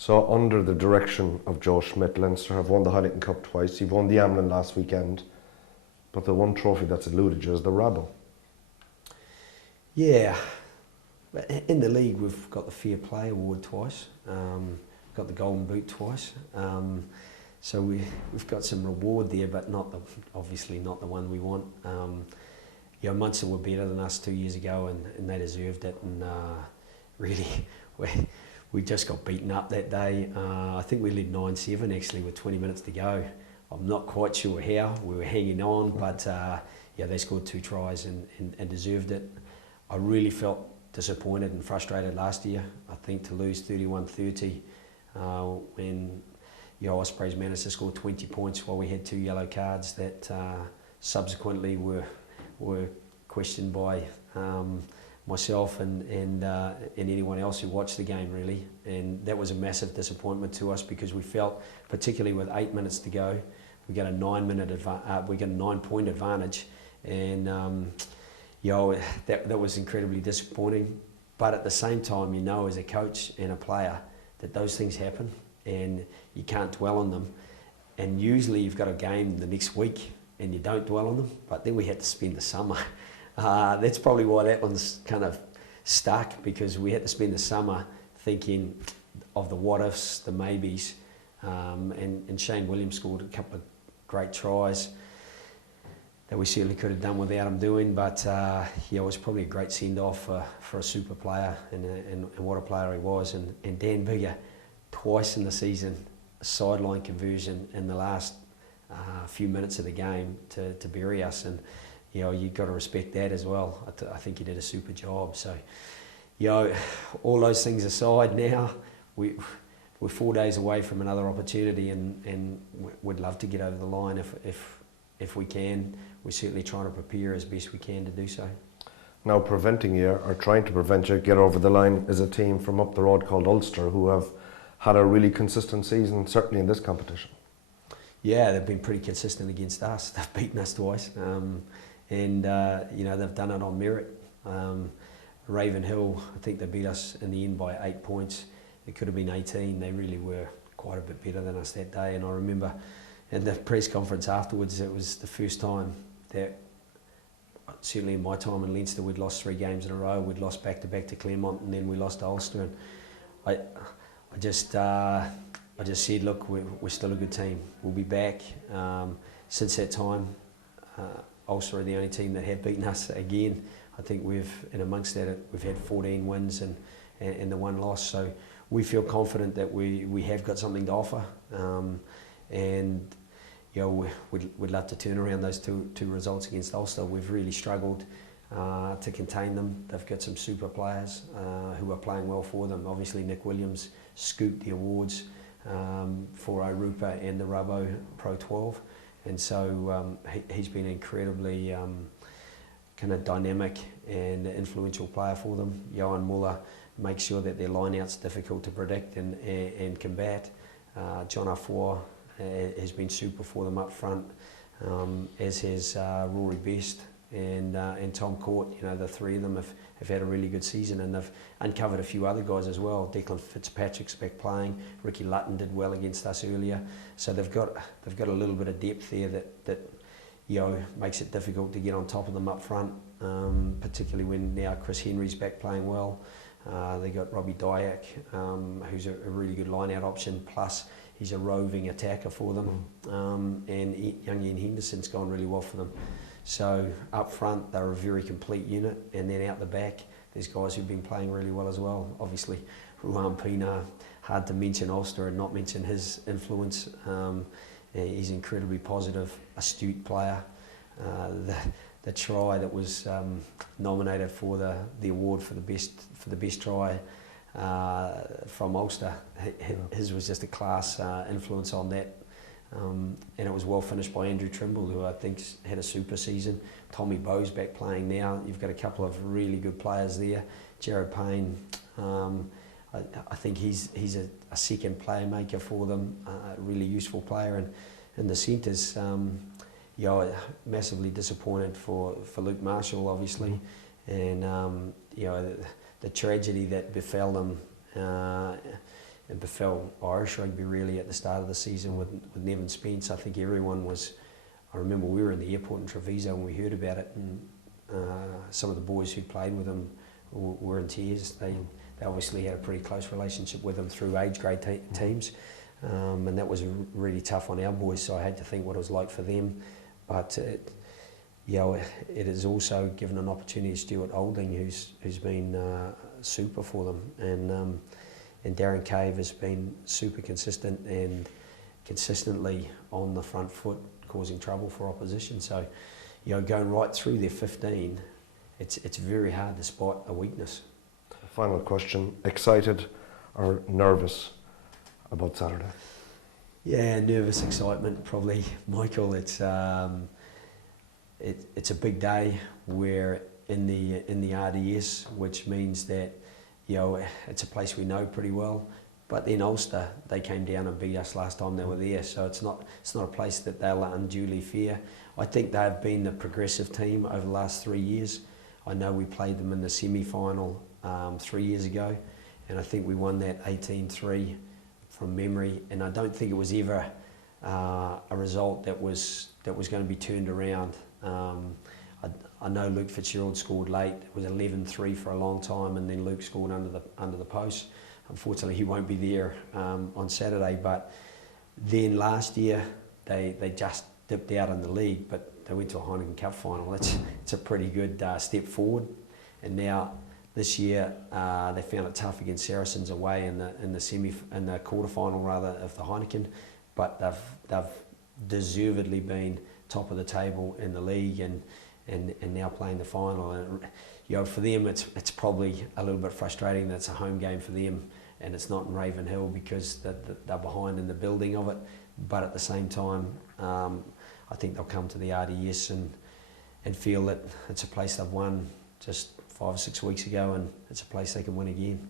So under the direction of Joe Schmidt, Leinster have won the Heineken Cup twice. You've won the Amlin last weekend. But the one trophy that's eluded you is the Rabo. Yeah. In the league, we've got the Fair Play Award twice. Got the Golden Boot twice. So we've got some reward there, but obviously not the one we want. Munster were better than us 2 years ago, and they deserved it. And really, we just got beaten up that day. I think we led 9-7 actually with 20 minutes to go. I'm not quite sure how. We were hanging on, but they scored 2 tries and deserved it. I really felt disappointed and frustrated last year. I think to lose 31-30 when Ospreys managed to score 20 points while we had 2 yellow cards that subsequently were questioned by myself and anyone else who watched the game, really. And that was a massive disappointment to us because we felt, particularly with 8 minutes to go, we got a 9-point advantage, and that was incredibly disappointing. But at the same time, as a coach and a player, that those things happen and you can't dwell on them. And usually you've got a game the next week and you don't dwell on them. But then we had to spend the summer. That's probably why that one's kind of stuck, because we had to spend the summer thinking of the what ifs, the maybes. And Shane Williams scored a couple of great tries that we certainly could have done without him doing, but it was probably a great send-off for a super player and what a player he was. And Dan Biggar, twice in the season, a sideline conversion in the last few minutes of the game to bury us, and you've got to respect that as well. I think he did a super job. So, all those things aside, now we're 4 days away from another opportunity, and we'd love to get over the line if we can. We're certainly trying to prepare as best we can to do so. Now, preventing you, or trying to prevent you get over the line, is a team from up the road called Ulster, who have had a really consistent season, certainly in this competition. Yeah, they've been pretty consistent against us. They've beaten us twice, and they've done it on merit. Ravenhill, I think they beat us in the end by 8 points. It could have been 18. They really were quite a bit better than us that day. And I remember in the press conference afterwards, it was the first time that, certainly in my time in Leinster, we'd lost 3 games in a row. We'd lost back-to-back to Claremont, and then we lost to Ulster. And I just said, look, we're still a good team. We'll be back. Since that time, Ulster are the only team that have beaten us again. I think in amongst that, we've had 14 wins and the 1 loss. So we feel confident that we have got something to offer. We'd love to turn around those two results against Ulster. We've really struggled to contain them. They've got some super players who are playing well for them. Obviously, Nick Williams scooped the awards for Rupa and the Rabo Pro12, and so he's been incredibly kind of dynamic and influential player for them. Johan Muller makes sure that their line-out's difficult to predict and combat. John Afour has been super for them up front, as has Rory Best and Tom Court. The 3 of them have had a really good season, and they've uncovered a few other guys as well. Declan Fitzpatrick's back playing. Ricky Lutton did well against us earlier, so they've got a little bit of depth there that makes it difficult to get on top of them up front, particularly when now Chris Henry's back playing well. They got Robbie Dyack, who's a really good line-out option, plus he's a roving attacker for them, and young Ian Henderson's gone really well for them. So up front, they're a very complete unit, and then out the back, there's guys who've been playing really well as well. Obviously, Ruan Pina, hard to mention Ulster and not mention his influence. He's an incredibly positive, astute player. The try that was nominated for the award for the best try from Ulster, his was just a class influence on that. And it was well finished by Andrew Trimble, who I think's had a super season. Tommy Bowe's back playing now. You've got a couple of really good players there. Jared Payne, I think he's a second playmaker for them, a really useful player. And in the centres, massively disappointed for Luke Marshall, obviously, and the tragedy that befell them befell Irish rugby really at the start of the season with Nevin Spence. I think everyone was, I remember we were in the airport in Treviso and we heard about it, and some of the boys who played with him were in tears. They obviously had a pretty close relationship with him through age grade teams, and that was really tough on our boys, so I had to think what it was like for them. But it has also given an opportunity to Stuart Olding, who's been super for them, and Darren Cave has been super consistent and consistently on the front foot, causing trouble for opposition. So, going right through their 15, it's very hard to spot a weakness. Final question: excited or nervous about Saturday? Yeah, nervous excitement probably, Michael. It's a big day. We're in the RDS, which means that it's a place we know pretty well. But then Ulster, they came down and beat us last time they were there, so it's not a place that they'll unduly fear. I think they've been the progressive team over the last 3 years. I know we played them in the semi-final 3 years ago, and I think we won that 18-3 from memory. And I don't think it was ever a result that was going to be turned around. I know Luke Fitzgerald scored late. It was 11-3 for a long time, and then Luke scored under the post. Unfortunately, he won't be there on Saturday. But then last year, they just dipped out in the league, but they went to a Heineken Cup final. It's a pretty good step forward. And now this year, they found it tough against Saracens away in the quarter final rather of the Heineken, but they've deservedly been top of the table in the league and now playing the final. And for them, it's probably a little bit frustrating that it's a home game for them and it's not in Ravenhill because they're behind in the building of it. But at the same time, I think they'll come to the RDS and feel that it's a place they've won just 5 or 6 weeks ago, and it's a place they can win again.